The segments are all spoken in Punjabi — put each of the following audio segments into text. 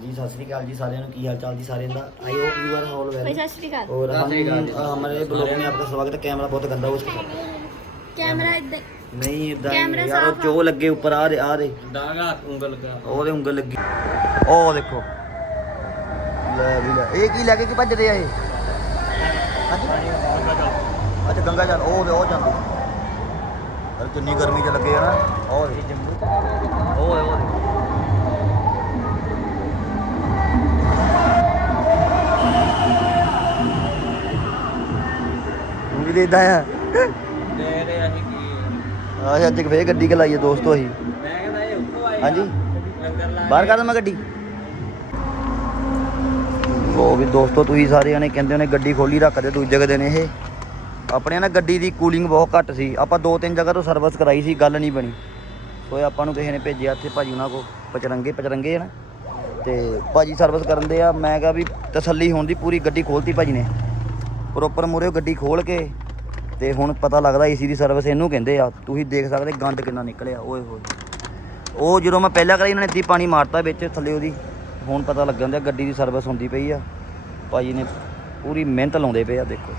जी सत श्रीकाल जी सारे की हाल चाल जी सारे का I hope you are all भाई वेल सत श्री अकाल और हम सत श्री अकाल जी। हमारे ब्लॉग में आपका स्वागत है कैमरा बहुत गंदा हो उसके साथ कैमरा इधर नहीं इधर कैमरा यार साफ वो चो लगे ऊपर आ रहे आ रहे ਦਾਗਾ ਉਂਗਲ ਦਾ ਉਹਦੇ ਉਂਗਲ ਲੱਗੀ ਉਹ ਦੇਖੋ ਲੈ ਵੀ ਲੈ ਇਹ ਕੀ ਲੈ ਕੇ ਕੀ ਭੱਜਦੇ ਆ ਇਹ ਹਾਂਜੀ? ਅੱਛਾ ਗੰਗਾ ਜਲ ਉਹ ਦੇ ਉਹ ਜਾਂਦੇ ਅਰੇ ਕਿੰਨੀ ਗਰਮੀ ਚ ਲੱਗੇ ਆ ਨਾ ਉਹ ਦੇ ਵੀ ਦੇਦਾ ਆ। ਦੇ ਰਹੇ ਅਸੀਂ ਕੀ? ਆਹ ਅੱਜ ਫੇਰ ਗੱਡੀ ਕਿ ਲਾਈਏ ਦੋਸਤੋ ਅਸੀਂ। ਮੈਂ ਕਹਿੰਦਾ ਇਹ ਉੱਥੋਂ ਆਏ ਹਾਂਜੀ। ਬਾਹਰ ਕਰ ਮੈਂ ਗੱਡੀ। ਉਹ ਵੀ ਦੋਸਤੋ ਤੁਸੀਂ ਸਾਰੇ ਜਣੇ ਕਹਿੰਦੇ ਹੋਣੇ ਗੱਡੀ ਖੋਲੀ ਰੱਖਦੇ ਦੂਜੇ ਕੁ ਦਿਨ ਇਹ। ਆਪਣੇ ਨਾ ਗੱਡੀ ਦੀ ਕੂਲਿੰਗ ਬਹੁਤ ਘੱਟ ਸੀ। ਆਪਾਂ ਦੋ ਤਿੰਨ ਜਗ੍ਹਾ ਤੋਂ ਸਰਵਿਸ ਕਰਾਈ ਸੀ ਗੱਲ ਨਹੀਂ ਬਣੀ। ਸੋ ਇਹ ਆਪਾਂ ਨੂੰ ਕਿਸੇ ਨੇ ਭੇਜਿਆ ਇੱਥੇ ਭਾਜੀ ਉਹਨਾਂ ਕੋ ਪਚਰੰਗੇ ਪਚਰੰਗੇ ਹਨ ਤੇ ਭਾਜੀ ਸਰਵਿਸ ਕਰਨ ਦੇ ਆ। ਮੈਂ ਕਿਹਾ ਵੀ ਤਸੱਲੀ ਹੋਣ ਦੀ ਪੂਰੀ ਗੱਡੀ ਖੋਲਤੀ ਭਾਜੀ ਨੇ। ਪ੍ਰੋਪਰ ਮੂਹਰੇ ਗੱਡੀ ਖੋਲ ਕੇ ਤੇ ਹੁਣ ਪਤਾ ਲੱਗਦਾ ਏਸੀ ਦੀ ਸਰਵਿਸ ਇਹਨੂੰ ਕਹਿੰਦੇ ਆ। ਤੁਸੀਂ ਦੇਖ ਸਕਦੇ ਗੰਦ ਕਿੰਨਾ ਨਿਕਲਿਆ ਓਏ ਹੋਏ। ਉਹ ਜਦੋਂ ਮੈਂ ਪਹਿਲਾਂ ਕਰਾਈ ਉਹਨਾਂ ਨੇ ਇੱਦੀ ਪਾਣੀ ਮਾਰਤਾ ਵਿੱਚ ਥੱਲੇ ਉਹਦੀ ਹੁਣ ਪਤਾ ਲੱਗਣ ਦਿਆ ਗੱਡੀ ਦੀ ਸਰਵਿਸ ਹੁੰਦੀ ਪਈ ਆ। ਭਾਜੀ ਨੇ ਪੂਰੀ ਮਿਹਨਤ ਲਾਉਂਦੇ ਪਏ ਆ ਦੇਖੋ।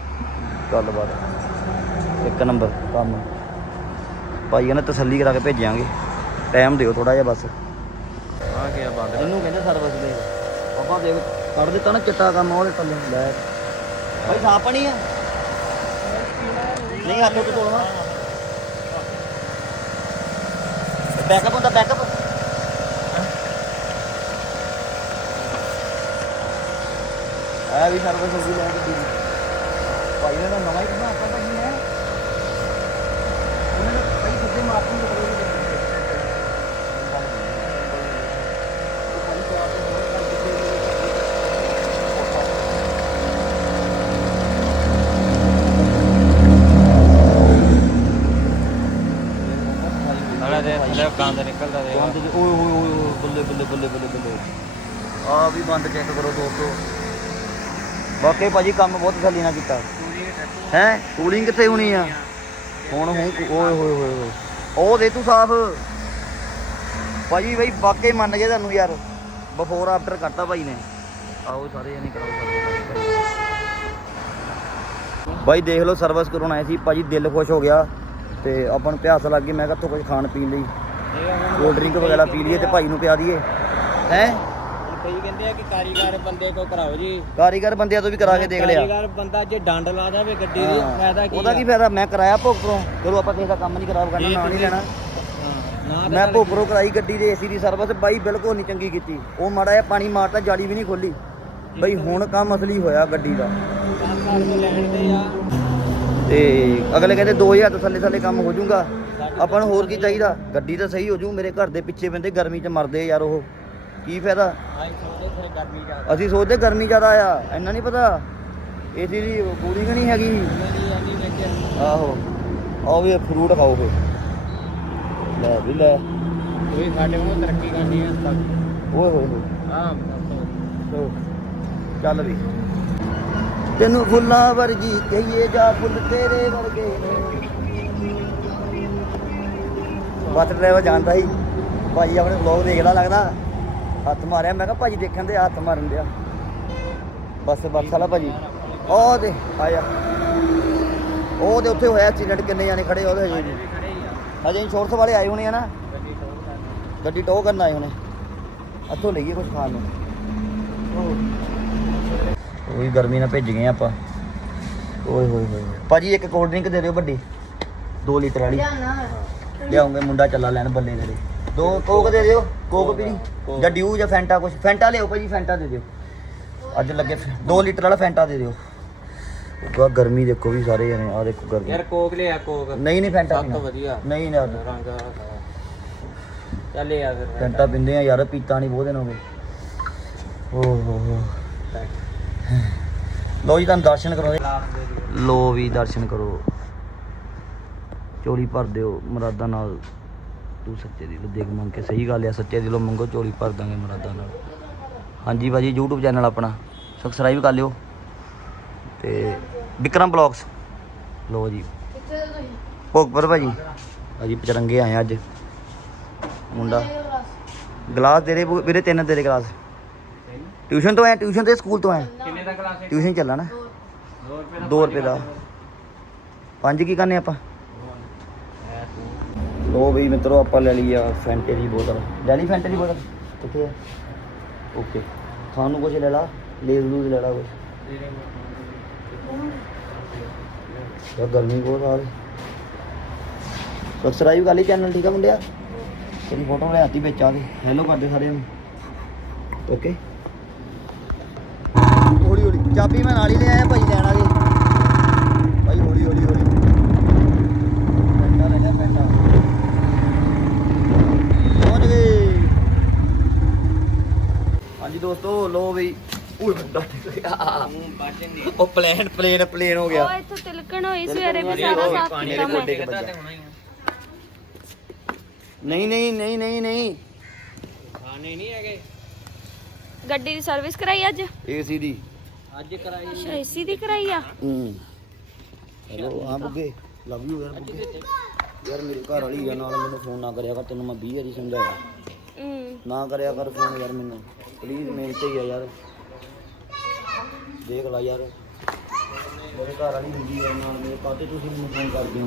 ਗੱਲਬਾਤ। ਇੱਕ ਨੰਬਰ ਕੰਮ। ਭਾਈ ਨੇ ਤਸੱਲੀ ਕਰਾ ਕੇ ਭੇਜਾਂਗੇ। ਟਾਈਮ ਦਿਓ ਥੋੜਾ ਜਿਹਾ ਬਸ। ਆ ਗਿਆ ਬੰਦ। ਇਹਨੂੰ ਕਹਿੰਦੇ ਸਰਵਿਸ ਦੇ। ਪਾਪਾ ਦੇਖ ਕੱਢ ਦਿੱਤਾ ਨਾ ਚਿੱਟਾ ਕੰਮ ਉਹਦੇ ਥੱਲੇ ਲੈ। ਭਾਈ ਸਾਫ਼ ਪਾਣੀ ਆ। ਨਹੀਂ ਹੱਥੋਂ ਤੋਂ ਧੋਣਾ ਬੈਕਅਪ ਹੁੰਦਾ ਬੈਕਅਪ ਆ ਵੀ ਸਰਵਿਸ ਹੋ ਗਈ ਲੈ ਗੱਡੀ ਦੀ ਭਾਈ ਨੇ ਤਾਂ ਨਵਾਂ ਹੀ ਬਣਾਤਾ ਭਾਜੀ ਨੇ ਉਹਨਾਂ ਨੇ ਭਾਈ ਸਿੱਧੇ ਮਾਰਕਿੰਗ ਕਰੋ ਨਾਲੇ ਦੇ ਥੱਲੇ ਗੰਦ ਨਿਕਲਦਾ ਦੇ ਬੰਦ ਓਏ ਓਏ ਓਏ ਓਏ, ਬੱਲੇ ਬੱਲੇ ਬੱਲੇ ਬੱਲੇ ਬੱਲੇ। ਆ ਵੀ ਬੰਦ ਚੈੱਕ ਕਰੋ ਦੋਸਤੋ। ਵਾਕਈ ਭਾਜੀ ਕੰਮ ਬਹੁਤ ਤਸੱਲੀ ਨਾਲ ਕੀਤਾ। ਹੈ? ਕੂਲਿੰਗ ਕਿੱਥੇ ਹੋਣੀ ਆ? ਹੁਣ ਹੁਣ ਓਏ ਹੋਏ ਹੋਏ ਹੋਏ ਉਹ ਦੇ ਤੂੰ ਸਾਫ਼। ਭਾਜੀ ਬਈ ਵਾਕਈ ਮੰਨ ਗਏ ਤੁਹਾਨੂੰ ਯਾਰ। ਬਿਫੋਰ ਆਫਟਰ ਕਰਤਾ ਭਾਈ ਨੇ। ਆਓ ਸਾਰੇ ਜਣੇ ਕਰਾਓ ਸਰਵਿਸ ਭਾਈ। ਦੇਖ ਲਓ ਸਰਵਿਸ ਕਰਾਉਣ ਆਏ ਸੀ। ਭਾਜੀ ਦਿਲ ਖੁਸ਼ ਹੋ ਗਿਆ। ਤੇ ਆਪਾਂ ਨੂੰ ਪਿਆਸ ਲੱਗ ਗਈ। ਮੈਂ ਕਿਹਾ ਤੂੰ ਕੁਝ ਖਾਣ ਪੀਣ ਲਈ। ਕੋਲਡ ਡਰਿੰਕ ਵਗੈਰਾ ਪੀ ਲਈਏ ਤੇ ਭਾਈ ਨੂੰ ਪਿਆ ਦਈਏ। ਹੈ? ਕਈ ਕਹਿੰਦੇ ਆ ਕਿ ਕਾਰੀਗਰ ਬੰਦੇ ਕੋ ਕਰਾਓ ਜੀ। ਕਾਰੀਗਰ ਬੰਦਿਆਂ ਤੋਂ ਵੀ ਕਰਾ ਕੇ ਦੇਖ ਲਿਆ। ਕਾਰੀਗਰ ਬੰਦਾ ਜੇ ਡੰਡ ਲਾ ਜਾਵੇ ਗੱਡੀ ਦੀ। ਫਾਇਦਾ ਕੀ ਉਹਦਾ ਕੀ ਫਾਇਦਾ? ਮੈਂ ਕਰਾਇਆ ਭੋਗਪੁਰੋਂ। ਚਲੋ ਆਪਾਂ ਕਿਸੇ ਦਾ ਕੰਮ ਨਹੀਂ ਖਰਾਬ ਕਰਨਾ ਨਾਂ ਨਹੀਂ ਲੈਣਾ। ਮੈਂ ਭੋਗਪੁਰੋਂ ਕਰਾਈ ਗੱਡੀ ਦੇ ਏਸੀ ਦੀ ਸਰਵਿਸ ਬਾਈ ਬਿਲਕੁਲ ਨਹੀਂ ਚੰਗੀ ਕੀਤੀ। ਉਹ ਮਾੜਾ ਜਿਹਾ ਪਾਣੀ ਮਾਰਤਾ ਜਾਲੀ ਵੀ ਨਹੀਂ ਖੋਲੀ। ਬਈ ਹੁਣ ਕੰਮ ਅਸਲੀ ਹੋਇਆ ਗੱਡੀ ਦਾ। ਤੇ ਅਗਲੇ ਕਹਿੰਦੇ 2000 ਤੋਂ ਥੱਲੇ ਥੱਲੇ ਕੰਮ ਹੋ ਜਾਊਗਾ। ਆਪਾਂ ਨੂੰ ਹੋਰ ਕੀ ਚਾਹੀਦਾ? ਗੱਡੀ ਤਾਂ ਸਹੀ ਹੋ ਜੂ ਮੇਰੇ ਘਰ ਦੇ ਪਿੱਛੇ ਬੰਦੇ ਗਰਮੀ 'ਚ ਮਰਦੇ ਯਾਰ ਉਹ। ਕੀ ਫਾਇਦਾ? ਅਸੀਂ ਸੋਚਦੇ ਗਰਮੀ ਜ਼ਿਆਦਾ ਆ ਇੰਨਾ ਨਹੀਂ ਪਤਾ। ਏਸੀ ਦੀ ਕੂਲਿੰਗ ਨਹੀਂ ਹੈਗੀ? ਆਹੋ। ਆਓ ਵੀ ਫਰੂਟ ਖਾਓ ਫੇ ਲੈ ਵੀ ਲੈ। ਕੋਈ ਸਾਡੇ ਕੋਲ ਤਰੱਕੀ ਕਰਨੀ ਹੈ ਤੱਕ ਓਏ ਹੋਏ ਹੋਏ। ਹਾਂ ਚਲੋ, ਚੱਲ ਵੀ। ਤੈਨੂੰ ਫੁੱਲਾਂ ਵਰਗੀ ਕਹੀਏ ਜਾਂ ਫੁੱਲ ਤੇਰੇ ਵਰਗੇ ਬੱਸ ਡਰਾਈਵਰ ਜਾਣਦਾ ਸੀ। ਭਾਈ ਆਪਣੇ ਵਲੌਗ ਦੇਖਦਾ ਲੱਗਦਾ। ਹੱਥ ਮਾਰਿਆ। ਮੈਂ ਕਿਹਾ ਭਾਜੀ ਦੇਖਣ ਦੇ ਹੱਥ ਮਾਰਨ ਦਿਆ। ਬੱਸ ਬੱਸ ਵਾਲਾ ਭਾਜੀ ਉਹ ਦੇ ਆਇਆ। ਉਹ ਦੇ ਉੱਥੇ ਹੋਇਆ ਐਕਸੀਡੈਂਟ ਕਿੰਨੇ ਜਾਣੇ ਖੜੇ ਉਹਦੇ ਹਜੇ ਜੀ ਖੜੇ ਹਜੇ ਇੰਸ਼ੋਰੈਂਸ ਵਾਲੇ ਆਏ ਹੋਣੇ ਆ ਨਾ। ਗੱਡੀ ਟੋ ਕਰਨ ਆਏ ਹੋਣੇ। ਇੱਥੋਂ ਲਈਏ ਕੁਝ ਖਾਣ ਨੂੰ। ਉਹ ਗਰਮੀ ਨਾਲ ਭੇਜ ਗਏ ਆਪਾਂ। ਓਏ ਹੋਏ ਹੋਏ। ਭਾਜੀ ਇੱਕ ਕੋਲਡ ਡਰਿੰਕ ਦੇ ਦਿਓ ਵੱਡੀ। 2 ਲੀਟਰ ਵਾਲੀ। ਲਿਆਉਂਗੇ ਮੁੰਡਾ ਚੱਲਾ ਲੈਣ ਬੱਲੇ ਤੇਰੇ। ਦੋ ਕੋਕ ਦੇ ਦਿਓ ਕੋਕ ਪੀਣੀ ਜਾਂ ਡਿਊ ਜਾਂ ਫੈਂਟਾ ਕੁਝ ਫੈਂਟਾ ਲਿਓ ਭਾਜੀ ਫੈਂਟਾ ਦੇ ਦਿਓ। ਅੱਜ ਲੱਗੇ 2 ਲੀਟਰ ਵਾਲਾ ਫੈਂਟਾ ਦੇ ਦਿਓ। ਉਹ ਗਰਮੀ ਦੇਖੋ ਵੀ ਸਾਰੇ ਜਣੇ ਆ ਦੇਖੋ ਗਰਮੀ। ਯਾਰ ਕੋਕ ਲਿਆ ਕੋਕ। ਨਹੀਂ ਨਹੀਂ ਫੈਂਟਾ ਸਭ ਤੋਂ ਪੀਣਾ। ਵਧੀਆ। ਨਹੀਂ ਨਾ ਰੰਗ ਆ ਸਾਰਾ। ਚੱਲ ਯਾਰ ਫਿਰ ਫੈਂਟਾ। ਪੀਂਦੇ ਆ ਯਾਰ ਪੀਤਾ ਨਹੀਂ ਬਹੁਤ ਦਿਨ ਹੋ ਗਏ। ਓ ਹੋ ਹੋ ਲੋ ਜੀ ਤੁਹਾਨੂੰ ਦਰਸ਼ਨ ਕਰੋ। ਲੋ ਵੀ ਦਰਸ਼ਨ ਕਰੋ। ਚੋਲੀ ਭਰ ਦਿਓ ਮੁਰਾਦਾਂ ਨਾਲ। ਤੂੰ ਸੱਚੇ ਦਿਲੋਂ ਦੇਖ ਮੰਗ ਕੇ ਸਹੀ ਗੱਲ ਆ ਸੱਚੇ ਦਿਲੋਂ ਮੰਗੋ ਚੋਲੀ ਭਰ ਦਾਂਗੇ ਮੁਰਾਦਾਂ ਨਾਲ। ਹਾਂਜੀ ਭਾਜੀ YouTube ਚੈਨਲ ਆਪਣਾ। ਸਬਸਕ੍ਰਾਈਬ ਕਰ ਲਿਓ। ਤੇ ਵਿਕਰਮ ਬਲੌਗਸ ਲੋ ਜੀ। ਭੋਗਪੁਰ ਭਾਜੀ। ਭਾਜੀ ਪਚਰੰਗੇ ਆਏ ਅੱਜ। ਮੁੰਡਾ। ਗਲਾਸ ਬੂ- ਵੀਰੇ ਤਿੰਨ ਦੇ ਗਲਾਸ। ਟਿਊਸ਼ਨ ਤੋਂ ਆਇਆ ਟਿਊਸ਼ਨ ਤੇ ਸਕੂਲ ਤੋਂ ਆਇਆ ਕਿੰਨੇ ਦਾ ਕਲਾਸ ਹੈ? ਟਿਊਸ਼ਨ ਚੱਲਾ ਨਾ? 2 ਰੁਪਏ ਦਾ 2 ਰੁਪਏ ਦਾ। ਪੰਜ ਕੀ ਕਰਨੇ ਆਪਾਂ? ਲੋ ਬਈ ਮਿੱਤਰੋ, ਆਪਾਂ ਲੈ ਲਈ ਆ ਫੈਂਟੇ ਦੀ ਬੋਤਲ। ਲੈ ਲਈ ਫੈਂਟੇ ਦੀ ਬੋਤਲ? ਕਿੱਥੇ ਆ? ਓਕੇ ਖਾਣ ਨੂੰ ਕੁਝ ਲੈ ਲਾ ਲੇਜ਼ ਲੂਜ਼ ਲੈ ਲਾ ਕੁਝ ਯਾਰ ਗਰਮੀ ਬਹੁਤ ਆ ਰਹੀ। ਸਬਸਕ੍ਰਾਈਬ ਕਰ ਲਈ ਚੈਨਲ ਠੀਕ ਆ ਮੁੰਡਿਆ? ਤੇਰੀ ਫੋਟੋ ਲੈ ਆਤੀ ਵਿੱਚ ਆ ਕੇ। ਹੈਲੋ ਕਰਦੇ ਸਾਰਿਆਂ ਨੂੰ। ਓਕੇ ਹੌਲੀ ਹੌਲੀ। ਚਾਬੀ ਮੈਂ ਨਾਲ ਹੀ ਲੈ ਆਇਆ, ਭਾਈ ਲੈਣ ਆ ਗਏ। ਭਾਈ ਹੌਲੀ ਹੌਲੀ ਹੌਲੀ ਪੈਂਟਾ ਲੈ ਲਿਆ ਪੈਂਟਾ ਪਹੁੰਚ ਗਏ ਹਾਂਜੀ ਦੋਸਤੋ ਲੋ ਬਈ ਓਏ ਨਹੀਂ ਉਹ ਪਲੇਨ ਪਲੇਨ ਪਲੇਨ ਹੋ ਗਿਆ। ਉਹ ਇੱਥੋਂ ਤਿਲਕਣ ਹੋਈ ਸਵੇਰੇ ਵੀ ਸਾਰਾ ਸਾਫ਼ ਕੀਤਾ ਮੈਂ। ਆ ਨਹੀਂ ਨਹੀਂ ਨਹੀਂ ਨਹੀਂ ਨਹੀਂ। ਖਾਣੇ ਨਹੀਂ ਹੈਗੇ। ਗੱਡੀ ਦੀ ਸਰਵਿਸ ਕਰਾਈ ਅੱਜ? ਏਸੀ ਦੀ। ਅੱਜ ਕਰਾਈ ਅੱਛਾ ਏਸੀ ਦੀ ਕਰਾਈ ਆ? ਹੂੰ। ਹੈਲੋ ਹਾਂ ਬੁੱਗੇ ਲਵ ਯੂ ਯਾਰ ਬੁੱਗੇ ਯਾਰ ਮੇਰੇ ਘਰ ਵਾਲੀ ਆ ਨਾਲ ਮੈਨੂੰ ਫੋਨ ਨਾ ਕਰਿਆ ਕਰ ਤੈਨੂੰ ਮੈਂ 20 ਵਾਰੀ ਸਮਝਾਇਆ। ਹੂੰ। ਨਾ ਕਰਿਆ ਕਰ ਫੋਨ ਯਾਰ ਮੈਨੂੰ। ਪਲੀਜ਼ ਮਿਹਨਤ ਹੀ ਆ ਯਾਰ। ਦੇਖ ਲੈ ਯਾਰ। ਮੇਰੇ ਘਰ ਵਾਲੀ ਹੁੰਦੀ ਹੈ ਨਾਲ ਮੇਰੇ ਕਾਤੇ ਤੁਸੀਂ ਮੈਨੂੰ ਫੋਨ ਕਰਦੇ ਹੋ?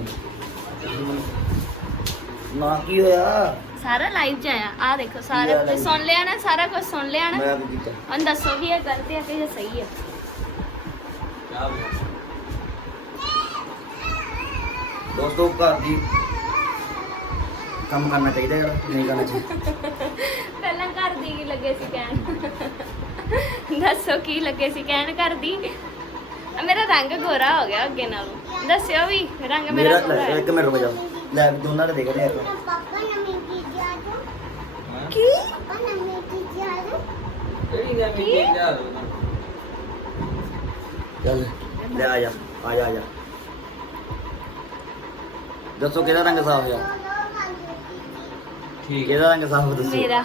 ਤੁਸੀਂ ਮੈਨੂੰ- ਨਾ ਕੀ ਹੋਇਆ? ਸਾਰਾ ਲਾਈਵ ਚ ਆਇਆ। ਆ ਦੇਖੋ ਸਾਰੇ live? ਸੁਣ ਲਿਆ ਨਾ ਸਾਰਾ ਕੁਝ ਸੁਣ ਲਿਆ ਨਾ। ਮੈਂ ਕੀ ਕੀਤਾ। ਹੁਣ ਦੱਸੋ ਵੀ ਇਹ ਗਲਤ ਹੈ ਕਿ ਇਹ ਸਹੀ ਹੈ ਦੋਸਤੋ ਘਰ ਦੀ ਕੰਮ ਕਰਨਾ ਚਾਹੀਦਾ ਯਾਰ ਨਹੀਂ ਕਰਨਾ ਚਾਹੀਦਾ। ਪਹਿਲਾਂ ਘਰ ਦੀ ਕੀ ਲੱਗੇ ਸੀ ਕਹਿਣ? ਦੱਸੋ ਕੀ ਲੱਗੇ ਸੀ ਕਹਿਣ ਘਰ ਦੀ? ਆ ਮੇਰਾ ਰੰਗ ਗੋਰਾ ਹੋ ਗਿਆ ਅੱਗੇ ਨਾਲੋਂ। ਦੱਸਿਓ ਵੀ ਰੰਗ ਮੇਰਾ ਮੇਰਾ ਗੋਰਾ ਲੈ, ਹੈ ਇੱਕ ਮਿੰਟ ਰੁਕ ਜਾ ਲੈ ਦੋਨਾਂ ਦੇ ਦੇਖ ਰਹੇ ਆ ਕੀ? ਕਿਹੜੀ ਦਾ। ਵੀ ਕੀ? ਜਾ ਚੱਲ ਲੈ ਆ ਜਾ ਆ ਜਾ ਆ ਜਾ। ਦੱਸੋ ਕਿਹਦਾ ਰੰਗ ਸਾਫ਼ ਆ? ਠੀਕ ਕਿਹਦਾ ਰੰਗ ਸਾਫ਼ ਦੱਸੋ ਮੇਰਾ।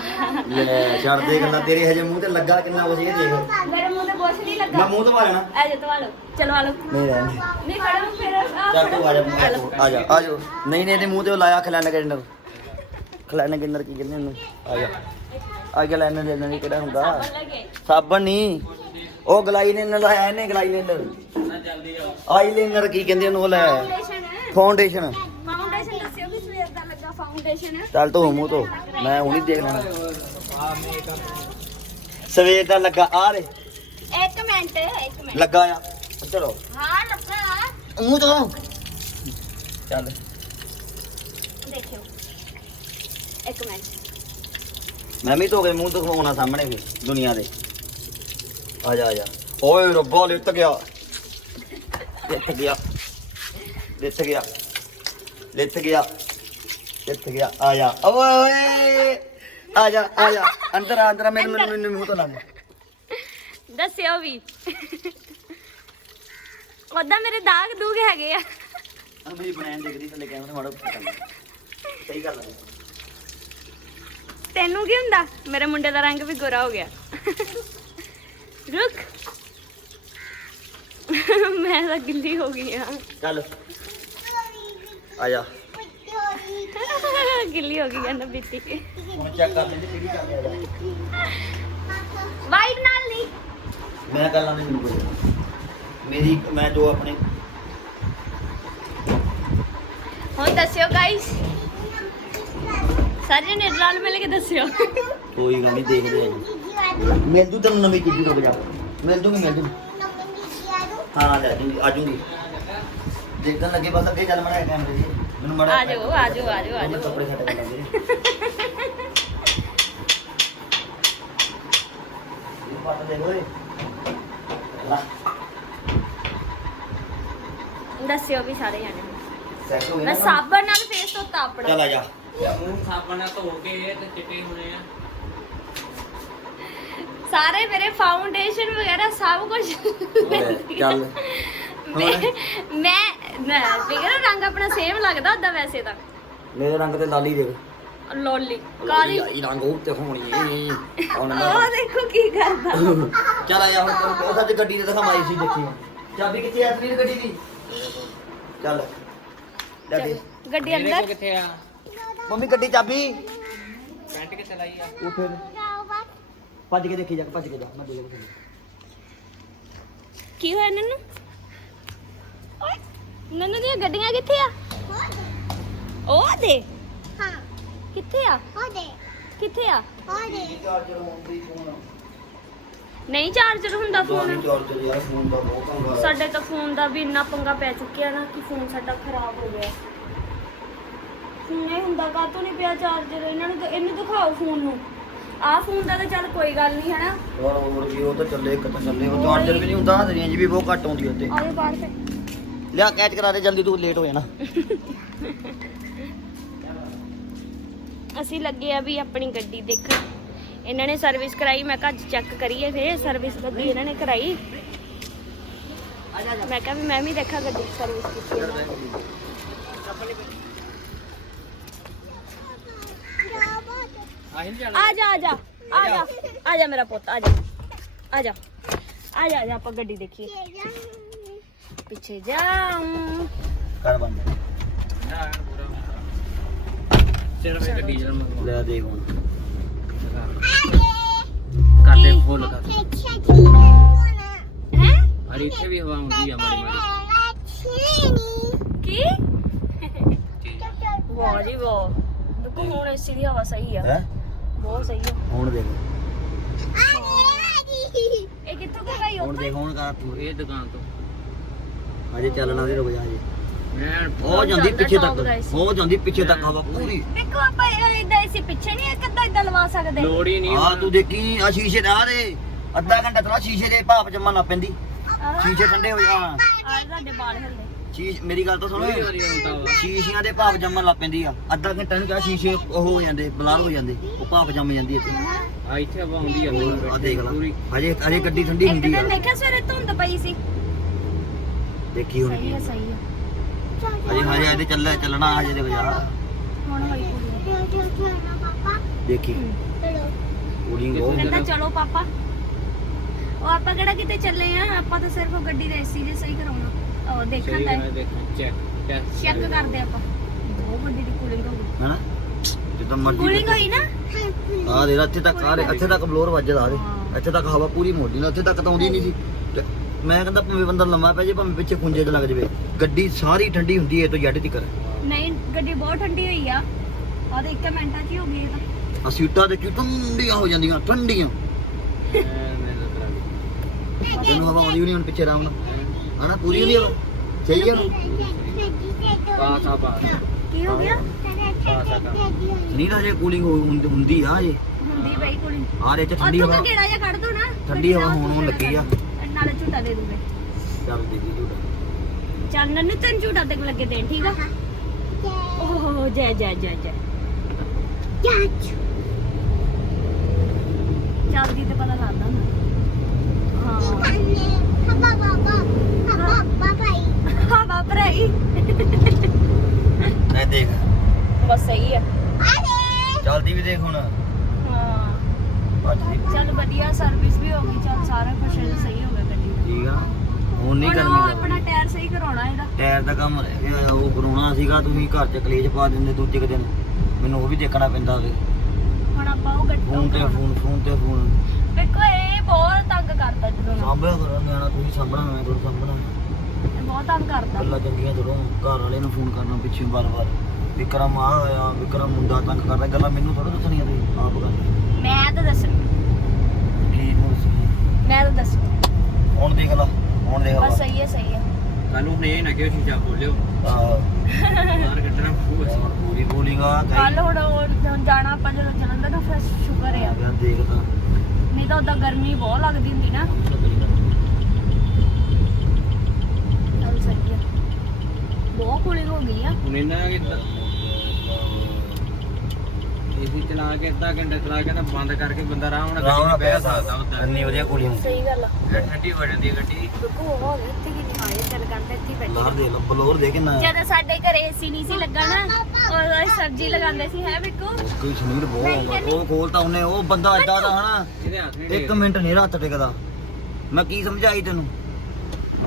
ਲੈ ਛੱਡ ਦੇ ਗੱਲਾਂ ਤੇਰੇ ਹਜੇ ਮੂੰਹ ਤੇ ਲੱਗਾ ਕਿੰਨਾ ਕੁਛ ਇਹ ਦੇਖ। ਮੇਰੇ ਮੂੰਹ ਤੇ ਕੁਛ ਨਹੀਂ ਮੈਂ ਲੱਗਾ ਮੂੰਹ ਤੇ ਮਾਰਨਾ ਆ ਜਾ ਲਓ। ਚਲਵਾ ਲਓ। ਨਹੀਂ ਰਹਿਣ ਨਹੀਂ ਫੜੋ ਫਿਰ ਚੱਲ ਤੂੰ ਆ ਜਾ। ਆ ਜਾ ਆ ਜਾ ਨਹੀਂ ਨਹੀਂ ਇਹਦੇ ਮੂੰਹ ਤੇ ਉਹ ਲਾਇਆ ਖਲਾਨਾ ਕਿੰਨਰ ਖਲਾਨਾ ਕਿੰਨਰ ਕੀ ਕਹਿੰਦੇ ਉਹਨੂੰ? ਆ ਜਾ। ਆ ਗਿਆ ਲੈਣਾ ਲੈਣਾ ਨਹੀਂ ਕਿਹੜਾ ਹੁੰਦਾ? ਸਾਬਣ ਲੱਗੇ ਸਾਬਣ ਨਹੀਂ ਉਹ ਗਲਾਈ ਨੇ ਲਾਇਆ ਇਹਨੇ ਗਲਾਈ ਨੇ ਨਾ ਜਲਦੀ ਜਾਓ ਆਈਲਾਈਨਰ ਕੀ ਕਹਿੰਦੇ ਉਹਨੂੰ ਉਹ ਲੈ। ਫਾਊਂਡੇਸ਼ਨ ਫਾਊਂਡੇਸ਼ਨ ਫਾਊਂਡੇਸ਼ਨ ਦੱਸਿਓ ਵੀ ਸਵੇਰ ਦਾ ਲੱਗਾ ਫਾਊਂਡੇਸ਼ਨ ਚੱਲ ਤੂੰ ਮੂੰਹ ਤੋਂ ਮੈਂ ਹੁਣੀ ਦੇਖ ਲੈਣਾ ਸਵੇਰ ਦਾ ਲੱਗਾ ਆ ਰੇ। ਇੱਕ ਮਿੰਟ ਇੱਕ ਮਿੰਟ। ਲੱਗਾ ਆ। ਚਲੋ ਹਾਂ ਲੱਗਾ ਮੂੰਹ ਤੋਂ ਚੱਲ। ਦੇਖਿਓ। ਇੱਕ ਮਿੰਟ। ਮੈਂ ਵੀ ਧੋ ਕੇ ਮੂੰਹ ਦਿਖਾਉਣਾ ਸਾਹਮਣੇ ਵੀ ਦੁਨੀਆ ਦੇ। ਆ ਜਾ ਆ ਜਾ। ਓਏ ਰੱਬਾ ਲਿੱਤ ਗਿਆ। ਲਿੱਤ ਗਿਆ। ਲਿੱਤ ਗਿਆ। ਲਿੱਤ ਗਿਆ। ਲਿੱਤ ਗਿਆ ਆ ਜਾ। ਓਏ ਆ ਜਾ ਆ ਜਾ। ਅੰਦਰ ਆ ਅੰਦਰ ਆ, ਮੈਨੂੰ ਮੈਨੂੰ ਮੈਨੂੰ ਮੂੰਹ ਤੋਂ ਲੱਗ ਦੱਸਿਓ ਵੀ। ਉਦਾਂ ਮੇਰੇ ਦਾਗ ਦੂਗ ਹੈਗੇ ਆ। ਆ ਮੇਰੀ ਬ੍ਰਾਂਡ ਦੇਖਦੀ ਥੱਲੇ ਕੈਮਰਾ ਮਾੜਾ ਉੱਪਰ ਕਰ ਸਹੀ ਗੱਲ ਹੈ ਤੈਨੂੰ ਕੀ ਹੁੰਦਾ? ਮੇਰੇ ਮੁੰਡੇ ਦਾ ਰੰਗ ਵੀ ਗੋਰਾ ਹੋ ਗਿਆ। ਰੁਕ ਮੈਂ ਤਾਂ ਗਿੱਲੀ ਹੋ ਗਈ ਆ। ਚੱਲ। ਆ ਜਾ। ਗਿੱਲੀ ਹੋ ਗਈ ਨਾ ਬੀਤੀ। ਹੁਣ ਚੈੱਕ ਕਰ ਲੈਂਦੇ ਕਿਹੜੀ ਕਰ ਲਿਆ ਵਾਈਟ ਨਾਲ ਨਹੀਂ ਮੈਂ ਕਰ ਲਾਂਗਾ ਮੈਨੂੰ ਕੋਈ। ਮੇਰੀ ਮੈਂ ਜੋ ਆਪਣੇ ਹੁਣ ਦੱਸਿਓ ਗਾਇਸ ਸਾਰੇ ਨੇ ਰਲ ਮਿਲ ਕੇ ਦੱਸਿਓ। ਕੋਈ ਗੱਲ ਨਹੀਂ ਦੇਖਦੇ ਆ ਮਿਲ ਜੂ ਤੈਨੂੰ ਨਵੀਂ ਚੀਜ਼ ਰੁਕ ਜਾ ਮਿਲ ਜੂਗੀ ਮਿਲ ਜੂ ਹਾਂ ਲੈ ਜੂਗੀ ਆ ਜੂਗੀ ਦੇਖਣ ਲੱਗੇ ਬਸ ਅੱਗੇ ਚੱਲ ਮੜਾ ਕੈਮਰੇ ਦੀ ਮੈਨੂੰ ਮੜਾ ਆ ਜਾਓ ਆ ਜਾਓ ਆ ਜਾਓ ਆ ਜਾਓ ਕੱਪੜੇ ਛੱਡ ਕੇ ਲੱਗੇ ਇਹ ਪੱਟ ਦੇ ਓਏ। ਲਾ। ਦੱਸਿਓ ਵੀ ਸਾਰੇ ਜਾਣੇ ਸੈੱਟ ਹੋ ਗਿਆ ਮੈਂ ਨਾ? ਸਾਬਣ ਨਾਲ ਫੇਸ ਧੋਤਾ ਆਪਣਾ। ਚੱਲ ਆ ਜਾ। ਮੂੰਹ ਸਾਬਣ ਨਾਲ ਧੋ ਕੇ ਤੇ ਚਿੱਟੇ ਹੋਣੇ ਆ। ਸਾਰੇ ਮੇਰੇ ਫਾਊਂਡੇਸ਼ਨ ਵਗੈਰਾ ਸਭ ਕੁਝ ਚੱਲ। ਮੈਂ ਮੈਂ ਬਿਗਰ ਰੰਗ ਆਪਣਾ ਸੇਮ ਲੱਗਦਾ ਉਦਾਂ ਵੈਸੇ ਤਾਂ। ਮੇਰੇ ਰੰਗ ਤੇ ਲਾਲੀ ਦੇਖ। ਲੋਲੀ। ਕਾਲੀ। ਇਹ ਰੰਗ ਉਹ ਤੇ ਹੋਣੀ ਹੁਣ ਉਹ ਦੇਖੋ ਕੀ ਕਰਦਾ। ਚੱਲ ਆ ਜਾ ਹੁਣ ਤੈਨੂੰ ਉਹ ਸੱਚ ਗੱਡੀ ਤੇ ਦਿਖਾਵਾਈ ਸੀ ਦੇਖੀ ਚਾਬੀ ਕਿੱਥੇ ਆ ਤੇਰੀ ਗੱਡੀ ਦੀ? ਚੱਲ। ਲੈ ਦੇ ਗੱਡੀ ਅੰਦਰ। ਕਿੱਥੇ ਆ? ਮੰਮੀ ਗੱਡੀ ਚਾਬੀ। ਪੈਂਟ ਕਿੱਥੇ ਲਾਈ ਆ? ਉੱਠ ਫਿਰ। ਭੱਜ ਕੇ ਦੇਖੀ ਜਾ ਭੱਜ ਕੇ ਜਾ। ਮੈਂ ਦੇ ਦੇ ਕੀ ਹੋਇਆ ਨੰਨੂ? ਓਏ ਨੰਨੂ ਦੀਆਂ ਗੱਡੀਆਂ ਕਿੱਥੇ ਆ? ਉਹ ਦੇ। ਹਾਂ। ਕਿੱਥੇ ਆ? ਉਹਦੇ ਕਿੱਥੇ ਆ? ਉਹਦੇ ਚਾਰਜਰ ਹੁੰਦੀ ਫੋਨ ਨਹੀਂ ਚਾਰਜਰ ਹੁੰਦਾ ਫੋਨ। ਚਾਰਜਰ ਯਾਰ ਫੋਨ ਦਾ ਬਹੁਤ ਪੰਗਾ ਸਾਡੇ ਤਾਂ ਫੋਨ ਦਾ ਵੀ ਇੰਨਾ ਪੰਗਾ ਪੈ ਚੁੱਕਿਆ ਨਾ ਕਿ ਫੋਨ ਸਾਡਾ ਖਰਾਬ ਹੋ ਗਿਆ। ਫੋਨ ਇਹ ਹੁੰਦਾ ਕਾਤੋਂ ਨਹੀਂ ਪਿਆ ਚਾਰਜਰ? ਇਹਨਾਂ ਨੂੰ ਇਹਨੂੰ ਦਿਖਾਓ ਫੋਨ ਨੂੰ। ਆਹ ਫੋਨ ਦਾ ਤਾਂ ਚੱਲ ਕੋਈ ਗੱਲ ਨਹੀਂ ਹਨਾ? ਹੋਰ ਹੋਰ ਵੀ ਉਹ ਤਾਂ ਚੱਲੇ ਇੱਕ ਤਾਂ ਚੱਲੇ। ਉਹ ਚਾਰਜਰ ਵੀ ਨਹੀਂ ਹੁੰਦਾ ਰੇਂਜ ਵੀ ਬਹੁਤ ਘੱਟ ਆਉਂਦੀ ਉੱਤੇ ਆਏ ਬਾਹਰ ਤੇ। ਲਿਆ ਕੈਚ ਕਰਾ ਦੇ, ਜਲਦੀ ਤੂੰ ਲੇਟ ਹੋ ਜਾਣਾ। ਅਸੀਂ ਲੱਗੇ ਆ ਵੀ ਆਪਣੀ ਗੱਡੀ ਦੇਖਣ ਇਹਨਾਂ ਨੇ ਸਰਵਿਸ ਕਰਾਈ, ਮੈਂ ਕਿਹਾ ਅੱਜ ਚੈੱਕ ਕਰੀਏ ਫੇਰ ਸਰਵਿਸ ਗੱਡੀ ਇਹਨਾਂ ਨੇ ਕਰਾਈ। ਮੈਂ ਕਿਹਾ ਵੀ ਮੈਂ ਵੀ ਦੇਖਾਂ ਗੱਡੀ ਸਰਵਿਸ ਕੀਤੀ ਹੈ ਨਾ। ਆਹੀਂ ਜਾਣਾ ਆ ਜਾ ਆ ਜਾ ਆ ਜਾ ਆ ਜਾ ਮੇਰਾ ਪੁੱਤ, ਆ ਜਾ। ਆ ਜਾ ਆ ਜਾ ਆ ਜਾ, ਆਪਾਂ ਗੱਡੀ ਦੇਖੀਏ। ਪਿੱਛੇ ਜਾਉਂ ਕਰ ਬੰਦ ਨਾ ਪੂਰਾ ਸਿਰ ਵਿੱਚ ਡੀਜ਼ਲ ਮੰਗਵਾ। ਲੈ ਦੇ ਹੁਣ। ਕਰਦੇ ਫੁੱਲ ਕਰ ਹੈ? ਅਰੇ ਇੱਥੇ ਵੀ ਹਵਾ ਆਉਂਦੀ ਆ ਮਾੜੀ ਮਾੜੀ। ਕੀ? ਵਾਹ ਜੀ ਵਾਹ। ਦੇਖੋ ਹੁਣ ਏਸੀ ਦੀ ਹਵਾ ਸਹੀ ਆ। ਹੈ? ਬਹੁਤ ਸਹੀ ਆ। ਹੁਣ ਦੇਖ। ਇਹ ਕਿੱਥੋਂ ਕਰਾਈ ਹੁਣ ਦੇਖ ਹੁਣ ਕਰ ਤੂੰ। ਇਹ ਦੁਕਾਨ ਤੋਂ। ਅਜੇ ਚੱਲਣਾ ਦੇ ਰੁਕ ਜਾ ਮੈਂ ਉਹ ਜਾਂਦੀ ਪਿੱਛੇ ਤੱਕ। ਉਹ ਜਾਂਦੀ ਪਿੱਛੇ ਤੱਕ ਹਵਾ ਪੂਰੀ। ਦੇਖੋ ਆਪਾਂ ਇਦਾਂ ਏਸੀ ਪਿੱਛੇ ਨਹੀਂ ਇੱਕ ਅੱਧਾ ਇਦਾਂ ਲਵਾ ਸਕਦੇ। ਲੋੜ ਹੀ ਨਹੀਂ ਆ ਤੂੰ ਦੇਖੀ ਆ ਸ਼ੀਸ਼ੇ ਨਾ ਦੇ। ਅੱਧਾ ਘੰਟਾ ਤਰਾ ਸ਼ੀਸ਼ੇ ਦੇ ਭਾਪ ਜੰਮਾ ਨਾ ਪੈਂਦੀ। ਸ਼ੀਸ਼ੇ ਠੰਡੇ ਹੋ ਜਾ ਆ ਸਾਡੇ ਬਾਲ ਹਿਲਦੇ ਸ਼ੀਸ਼ ਮੇਰੀ ਗੱਲ ਤਾਂ ਸੁਣੋ। ਵਾ। ਸ਼ੀਸ਼ਿਆਂ ਦੇ ਭਾਪ ਜੰਮਣ ਲੱਗ ਪੈਂਦੀ ਆ। ਅੱਧਾ ਘੰਟਾ ਨੂੰ ਕਿਹਾ ਸ਼ੀਸ਼ੇ ਉਹ ਹੋ ਜਾਂਦੇ ਬਲਾਰ ਹੋ ਜਾਂਦੇ। ਉਹ ਭਾਪ ਜੰਮ ਜਾਂਦੀ ਇੱਥੇ। ਆ ਇੱਥੇ ਹਵਾ ਆਉਂਦੀ ਆ ਆ ਦੇਖ ਲਾ। ਹਜੇ ਹਜੇ ਗੱਡੀ ਠੰਡੀ ਇੱਕ ਹੁੰਦੀ ਆ। ਦਿਨ ਦੇਖਿਆ ਸਵੇਰੇ ਧੁੰਦ ਪਈ ਸੀ। ਦੇਖੀ ਹੁਣ ਸਹੀ ਕੀ ਹੈ। ਸਹੀ ਹੈ ਹਜੇ ਹਜੇ ਇਹਦੇ ਚੱਲ ਚੱਲਣਾ ਹਜੇ ਦੇ ਵਜਾ ਹੁਣ ਹੋਈ ਪੂਰੀ ਦੇਖੀ। ਕੂਲਿੰਗ ਬਹੁਤ ਕਹਿੰਦਾ ਚਲੋ ਪਾਪਾ। ਉਹ ਆਪਾਂ ਕਿਹੜਾ ਕਿਤੇ ਚੱਲੇ ਆ? ਆਪਾਂ ਤਾਂ ਸਿਰਫ ਗੱਡੀ ਦਾ ਏਸੀ ਜੇ ਸਹੀ ਕਰਾਉਣਾ। ਉਹ ਦੇਖਣ ਸਹੀ ਦਾ ਦੇਖਾਂ ਚੈੱਕ ਚੈੱਕ ਕਰਦੇ ਆਪਾਂ। ਬਹੁਤ ਵੱਡੀ ਦੀ ਕੂਲਿੰਗ ਹੋ ਗਈ। ਹੈਨਾ? ਜਿੱਦਾਂ ਮਰਜ਼ੀ ਕੂਲਿੰਗ ਹੋਈ ਨਾ? ਆ ਦੇ ਇੱਥੇ ਤੱਕ ਆ ਇੱਥੇ ਤੱਕ ਬਲੋਰ ਵੱਜਦਾ ਆ ਦੇ। ਹਾਂ। ਇੱਥੇ ਤੱਕ ਹਵਾ ਪੂਰੀ ਮੋੜੀ ਨਾ ਇੱਥੇ ਤੱਕ ਤਾਂ ਆਉਂਦੀ ਨਹੀਂ ਸੀ। ਮੈਂ ਕਹਿੰਦਾ ਭਾਵੇਂ ਬੰਦਾ ਲੰਮਾ ਪੈ ਜੇ ਭਾਵੇਂ ਪਿੱਛੇ ਖੁੰਝੇ ਤੇ ਲੱਗ ਜਾਵੇ। ਗੱਡੀ ਸਾਰੀ ਠੰਡੀ ਹੁੰਦੀ ਇਹ ਤੋਂ ਜੱਡ ਤੱਕ ਨਹੀਂ ਗੱਡੀ ਬਹੁਤ ਠੰਡੀ ਹੋਈ ਆ। ਆ ਦੇ ਇੱਕ ਮਿੰਟਾਂ 'ਚ ਹੀ ਹੋ ਗਈ ਇਹ ਤਾਂ। ਆ ਸੀਟਾਂ ਤੇ ਠੰਡੀਆਂ ਹੋ ਜਾਂਦੀਆਂ ਠੰਡੀਆਂ। ਤੈਨੂੰ ਹਵਾ ਆਉਂਦੀ ਵੀ ਨਹੀਂ ਹੁਣ ਪਿੱਛੇ ਆਰਾਮ ਨਾਲ। ਹਨਾ ਪੂਰੀ ਹੁੰਦੀ ਹਵਾ? ਸਹੀ ਹੈ ਪਾਸ ਆ। ਪਾਸ ਕੀ ਹੋ ਗਿਆ? ਨਹੀਂ ਤਾਂ ਜੇ ਕੂਲਿੰਗ ਹੁੰਦੀ ਆ ਜੇ ਹੁੰਦੀ ਪਈ ਕੂਲਿੰਗ ਆ ਰੇ ਚ ਠੰਡੀ ਤੂੰ ਹਵਾ। ਕਿਹੜਾ ਜਿਹਾ ਕੱਢ ਦੋ ਨਾ। ਠੰਡੀ ਹਵਾ ਹੋਣ ਲੱਗੀ ਆ। ਨਾਲੇ ਝੂਟਾ ਦੇ ਦੂਗੇ। ਚੱਲ ਦੇ ਦੀ ਝੂਟਾ। ਚੱਲ ਨੰਨੂ ਤੈਨੂੰ ਝੂਟਾ ਤੇ ਲੱਗੇ ਦੇਣ ਠੀਕ ਆ? ਓਹ ਜੈ ਜੈ ਜੈ ਜੈ। ਚੱਲਦੀ ਤੇ ਪਤਾ ਲੱਗਦਾ ਨਾ ਹਾਂ। ਹਾਂ ਬਾਪਰੇ ਐ ਦੇਖ। ਬਸ ਸਹੀ ਆ। ਚੱਲਦੀ ਵੀ ਦੇਖ ਹੁਣ। ਹਾਂ। ਭੱਜਦੀ ਚੱਲ ਵਧੀਆ ਸਰਵਿਸ ਵੀ ਹੋ ਗਈ। ਚੱਲ ਸਾਰਾ ਕੁਝ ਸਹੀ ਹੋ ਠੀਕ ਆ। ਹੁਣ ਨਹੀਂ ਹੁਣ ਉਹ ਦਾ ਆਪਣਾ ਟਾਇਰ ਸਹੀ ਕਰਾਉਣਾ ਇਹਦਾ। ਟਾਇਰ ਦਾ ਕੰਮ ਰਹਿ ਗਿਆ ਉਹ ਕਰਾਉਣਾ ਸੀਗਾ ਤੁਸੀਂ ਘਰ ਚ ਕਲੇਜ ਪਾ ਦਿੰਦੇ ਦੂਜੇ ਕੁ ਦਿਨ। ਮੈਨੂੰ ਉਹ ਵੀ ਦੇਖਣਾ ਪੈਂਦਾ ਵੇ ਹੁਣ ਆਪਾਂ ਉਹ ਗੱਡੀ ਫੋਨ ਤੇ ਫੋਨ ਫੋਨ ਤੇ ਫੋਨ। ਵੇਖੋ ਇਹ ਬਹੁਤ ਤੰਗ ਕਰਦਾ ਜਦੋਂ ਨਾ। ਸਾਂਭਿਆ ਕਰੋ ਨਿਆਣਾ ਤੁਸੀਂ ਸਾਂਭਣਾ ਮੈਂ ਤੁਹਾਨੂੰ ਸਾਂਭਣਾ। ਇਹ ਬਹੁਤ ਤੰਗ ਕਰਦਾ। ਗੱਲਾਂ ਚੰਗੀਆਂ ਕਰੋ ਘਰ ਵਾਲੇ ਨੂੰ ਫੋਨ ਕਰਨਾ ਪਿੱਛੇ ਵਾਰ-ਵਾਰ ਵਿਕਰਮ ਆ ਹੋਇਆ ਵਿਕਰਮ ਮੁੰਡਾ ਤੰਗ ਕਰਦਾ ਗੱਲਾਂ ਮੈਨੂੰ ਥੋੜਾ ਦੱਸਣੀਆਂ ਤੁਸੀਂ ਆਪ ਕਰ ਮੈਂ ਤਾਂ ਦੱਸ ਕੀ ਮੈਂ ਤਾਂ ਦੱਸ ਹੁਣ ਦੇਖ ਲਾ ਹੁਣ ਦੇਖ ਬਸ ਸਹੀ ਹੈ ਸਹੀ ਹੈ। ਕੱਲ ਨੂੰ ਇਹ ਨਾ ਕਿ ਸ਼ੀਸ਼ਾ ਖੋਲਿਓ ਬਾਹਰ ਕੱਢਣਾ ਖੂਹ ਹੁਣ ਪੂਰੀ ਬੋਲਿੰਗ ਆ ਕੱਲ ਹੁਣ ਹੁਣ ਜਾਣਾ ਆਪਾਂ ਜਦੋਂ ਜਲੰਧਰ ਨੂੰ ਫਿਰ ਸ਼ੁਕਰ ਆ ਮੈਂ ਦੇਖਦਾ ਨਹੀਂ ਤਾਂ ਉਦਾਂ ਗਰਮੀ ਬਹੁਤ ਲੱਗਦੀ ਹੁੰਦੀ ਨਾ। ਚੱਲ ਸਹੀ ਹੈ। ਬਹੁਤ ਕੂਲਿੰਗ ਹੋ ਗਈ ਆ। ਹੁਣ ਇਹਨਾਂ ਕਿ ਏਸੀ ਚਲਾ ਕੇ ਅੱਧਾ ਘੰਟਾ ਚਲਾ ਕੇ ਤਾਂ ਬੰਦ ਕਰਕੇ ਬੰਦਾ ਆਰਾਮ ਨਾਲ ਬਹਿ ਸਕਦਾ। ਉੱਦਾਂ। ਇੰਨੀ ਵਧੀਆ ਕੁੜੀ ਹੁੰਦੀ ਸਹੀ ਗੱਲ ਆ। ਠੰਡੀ ਹੋ ਜਾਂਦੀ ਹੈ ਗੱਡੀ। ਦੇਖੋ ਉਹ ਇੱਥੇ ਕੀ ਦਿਖਾਏ ਚੱਲ ਕਰਦਾ ਇੱਥੇ ਹੀ ਬੈਠੀ ਲਾਰ ਦੇ ਲਾ ਬਲੋਰ ਦੇ ਕੇ ਨਾ ਜਦੋਂ ਸਾਡੇ ਘਰੇ ਏਸੀ ਨਹੀਂ ਸੀ ਲੱਗਾ ਨਾ ਉਦੋਂ ਅਸੀਂ ਸਬਜ਼ੀ ਲਗਾਉਂਦੇ ਸੀ ਹੈ ਬਿੱਕੂ ਕੋਈ ਸੁਨੀਲ ਬਹੁਤ ਆਉਂਦਾ। ਉਹ ਖੋਲਤਾ ਉਹਨੇ ਉਹ ਬੰਦਾ ਏਦਾਂ ਦਾ ਹਨਾ ਇਹਦੇ ਹੱਥ ਨਹੀਂ ਇੱਕ ਮਿੰਟ ਨਹੀਂ ਰੱਤ ਟਿਕਦਾ। ਮੈਂ ਕੀ ਸਮਝਾਈ ਤੈਨੂੰ?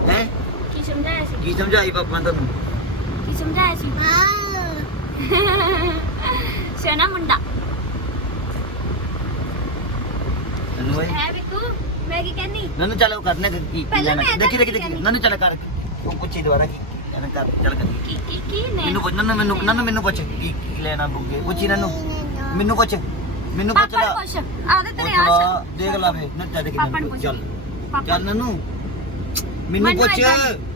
ਹੈ? ਕੀ ਸਮਝਾਇਆ ਸੀ? ਕੀ ਸਮਝਾਈ ਪਾਪਾ ਤੈਨੂੰ? ਕੀ ਸਮਝਾਇਆ ਸੀ? ਸਿਆਣਾ ਮੁੰਡਾ। ਹੈ ਬਿੱਕੂ ਮੈਂ ਕੀ ਕਹਿੰਨੀ? ਨੰਨੂ ਚੱਲ ਉਹ ਕਰਨੇ ਕੀ ਕੀ ਪਹਿਲਾਂ ਲੈਣਾ? ਮੈਂ ਦੇਖੀ ਤਾਂ ਦੇਖੀ ਦੇਖੀ। ਕਹਿੰਦੀ। ਨੰਨੂ ਚੱਲ ਕਰ। ਉਹ ਪੁੱਛੀ ਦੁਬਾਰਾ ਕੀ ਕਹਿੰਦਾ ਕਰ ਚੱਲ ਕਰ। ਕੀ ਕੀ ਕੀ ਨੇ ਮੈਨੂੰ ਪੁੱਛ ਨੰਨੂ ਮੈਨੂੰ ਨੰਨੂ ਮੈਨੂੰ ਪੁੱਛ ਕੀ ਕੀ ਲੈਣਾ ਬੁੱਗੇ। ਪੁੱਛੀ ਨੰਨੂ। ਮੈਨੂੰ ਪੁੱਛ। ਮੈਨੂੰ ਪੁੱਛ ਪਾਪਾ ਲਾ। ਨੂੰ ਪੁੱਛ। ਆਦੇ ਤੇਰੇ ਪੁੱਛ ਲਾ। ਆਸ਼ ਦੇਖ ਲਾ ਵੇ। ਨਾ ਚੱਲ ਦੇਖੀ ਪਾਪਾ ਨੂੰ ਨੰਨੂ ਪੁੱਛ। ਚੱਲ। ਪਾਪਾ ਚੱਲ ਨੰਨੂ। ਮੈਨੂੰ ਮੈਨੂੰ ਪੁੱਛ।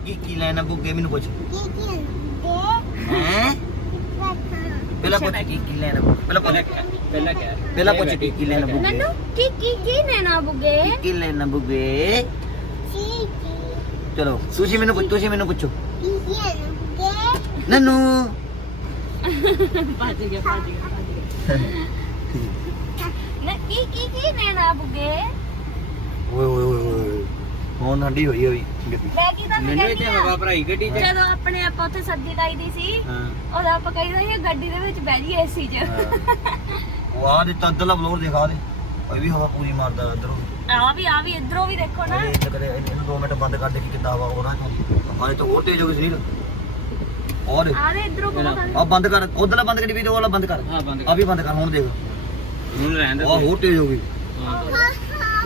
ਕੀ ਕੀ ਲੈਣਾ ਬੁੱਗੇ? ਮੈਨੂੰ ਪੁੱਛ। ਹੈ? ਪਹਿਲਾਂ ਪੁੱਛ ਕੀ ਕੀ ਲੈਣਾ ਪਹਿਲਾਂ ਪੁੱਛ ਪਹਿਲਾਂ ਕਿਹਾ ਪਹਿਲਾਂ ਪੁੱਛ ਕੀ ਕੀ ਲੈਣਾ ਬੁੱਗੇ ਨੰਨੂ ਕੀ ਕੀ ਕੀ ਨੇ ਨਾ ਬੁਗੇ ਕੀ ਕੀ ਲੈਣਾ ਬੁੱਗੇ ਚਲੋ ਤੁਸੀਂ ਮੈਨੂੰ ਪੁੱਛ- ਤੁਸੀਂ ਮੈਨੂੰ ਪੁੱਛੋ ਨੰਨੂ ਭੱਜ ਗਿਆ ਭੱਜ ਗਿਆ ਨਾ ਕੀ ਕੀ ਹੁਣ ਹੱਡੀ ਹੋਈ ਹੋਈ ਗੱਡੀ। ਮੈਂ ਕੀ ਤੁਹਾਨੂੰ ਮੈਨੂੰ ਕਹਿੰਦੀ ਇੱਥੇ ਆ? ਹਵਾ ਭਰਾਈ ਗੱਡੀ 'ਚ ਜਦੋਂ ਆਪਣੇ ਆਪਾਂ ਉੱਥੇ ਸੱਦੀ ਲਾਈ ਦੀ ਸੀ ਹਾਂ। ਉਹਦਾ ਆਪਾਂ ਕਹਿੰਦੇ ਸੀ ਗੱਡੀ ਦੇ ਵਿੱਚ ਬਹਿ ਜੀ ਏਸੀ 'ਚ। ਉਹ ਆ ਦੇ ਤੱਦਲਾ ਬਲੋਰ ਦਿਖਾ ਦੇ। ਉਹ ਵੀ ਹਵਾ ਪੂਰੀ ਮਾਰਦਾ ਇਧਰੋਂ ਆ ਵੀ ਆ ਵੀ ਇਧਰੋਂ ਵੀ ਦੇਖੋ ਨਾ। ਇਹ ਕਦੇ ਇਹਨੂੰ 2 ਮਿੰਟ ਬੰਦ ਕਰ ਦੇ ਕਿ ਕਿੱਦਾਂ ਹਵਾ ਹੋ ਰਹਾ ਹਾਲੇ ਤਾਂ ਹੋਰ ਤੇਜ਼ ਹੋ ਗਈ ਸਰੀਰ। ਔਰ ਆ ਦੇ ਇਧਰੋਂ ਬਹੁਤ ਆ ਆ ਬੰਦ ਕਰ ਉਧਰਲਾ ਬੰਦ ਕਰੀ ਵੀ ਤੇ ਉਹ ਵਾਲਾ ਬੰਦ ਕਰ। ਹਾਂ ਬੰਦ ਆ ਵੀ ਬੰਦ ਕਰ ਹੁਣ ਦੇਖ। ਹੁਣ ਰਹਿਣ ਦੇ ਆ ਹੋਰ ਤੇਜ਼ ਹੋ ਗਈ। ਹਾਂ।